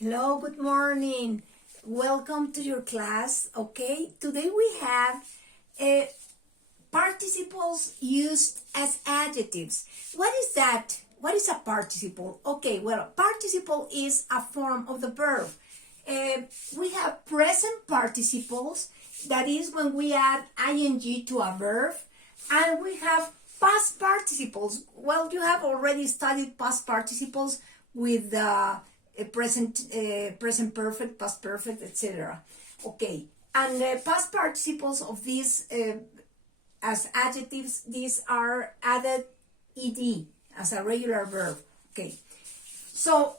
Hello, good morning. Welcome to your class. Okay, today we have participles used as adjectives. What is that? What is a participle? Okay, well, participle is a form of the verb. We have present participles, that is when we add ing to a verb, and we have past participles. Well, you have already studied past participles with the present perfect, past perfect, etc. Okay, and past participles of these as adjectives, these are added ed as a regular verb. Okay, so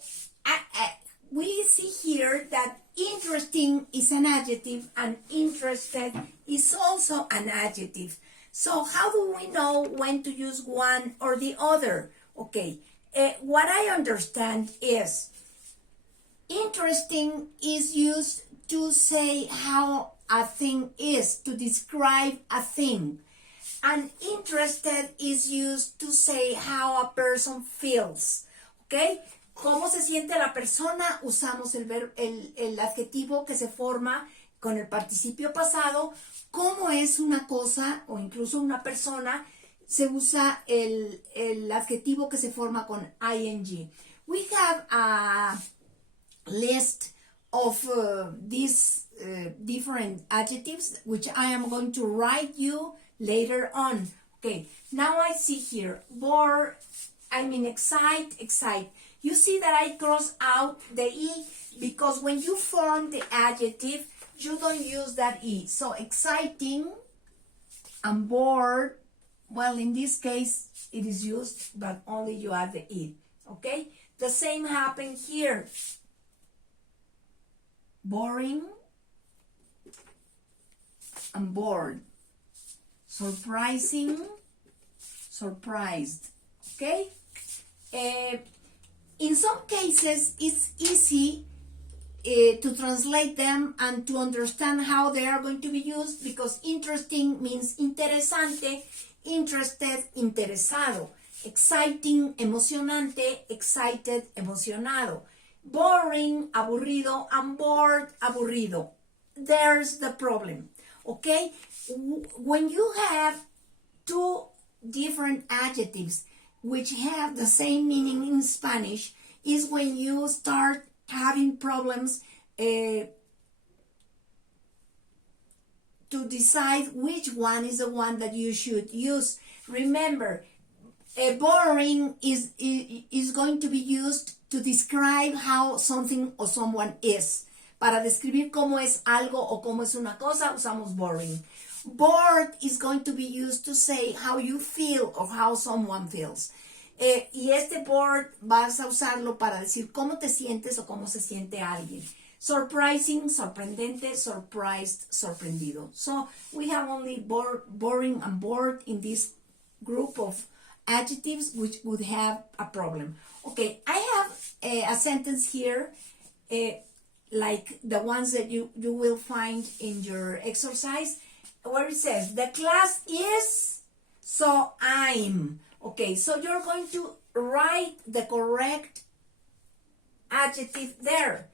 we see here that interesting is an adjective and interested is also an adjective. So how do we know when to use one or the other? Okay, what I understand is interesting is used to say how a thing is, to describe a thing. And interested is used to say how a person feels. ¿Ok? ¿Cómo se siente la persona? Usamos el adjetivo que se forma con el participio pasado. ¿Cómo es una cosa o incluso una persona? Se usa el adjetivo que se forma con ing. We have a list of these different adjectives, which I am going to write you later on. Okay, now I see here, bored, excite. You see that I cross out the E because when you form the adjective, you don't use that E. So exciting and bored, well, in this case, it is used, but only you add the E. Okay, the same happened here. Boring and bored. Surprising, surprised. Okay? In some cases, it's easy to translate them and to understand how they are going to be used because interesting means interesante, interested, interesado. Exciting, emocionante, excited, emocionado. Boring, aburrido, and bored, aburrido. There's the problem, okay? When you have two different adjectives which have the same meaning in Spanish is when you start having problems to decide which one is the one that you should use. Remember, boring is going to be used to describe how something or someone is. Para describir cómo es algo o cómo es una cosa, usamos boring. Bored is going to be used to say how you feel or how someone feels. Y este bored vas a usarlo para decir cómo te sientes o cómo se siente alguien. Surprising, sorprendente, surprised, sorprendido. So we have only boring and bored in this group of adjectives which would have a problem. Okay, I have a sentence here like the ones that you will find in your exercise where it says the class is, so I'm. Okay, so you're going to write the correct adjective there.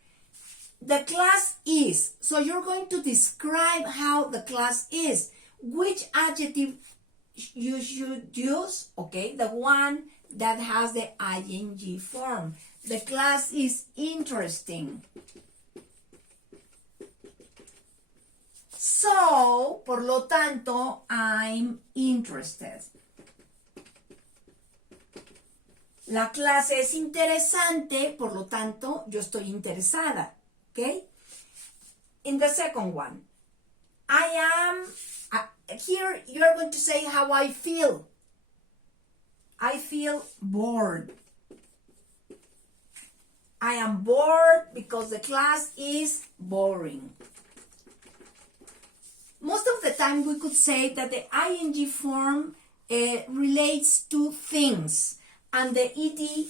The class is, so you're going to describe how the class is. Which adjective you should use? Okay, the one that has the ing form. The class is interesting. So, por lo tanto, I'm interested. La clase es interesante, por lo tanto, yo estoy interesada. Okay? In the second one, here you're going to say how I feel. I feel bored. I am bored because the class is boring. Most of the time we could say that the ing form relates to things and the ed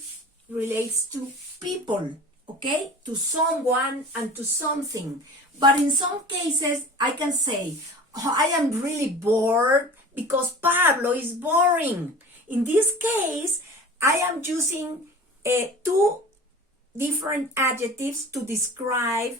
relates to people, okay? To someone and to something. But in some cases I can say, oh, I am really bored because Pablo is boring. In this case, I am using two different adjectives to describe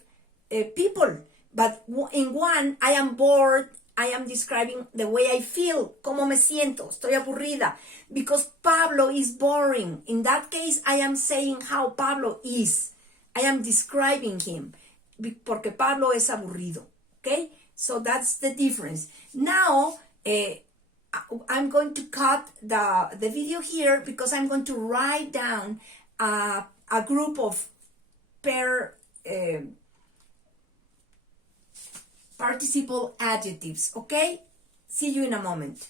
people. But in one, I am bored. I am describing the way I feel, cómo me siento, estoy aburrida, because Pablo is boring. In that case, I am saying how Pablo is. I am describing him, porque Pablo es aburrido, okay? So that's the difference. Now, I'm going to cut the video here because I'm going to write down a group of participle adjectives, okay? See you in a moment.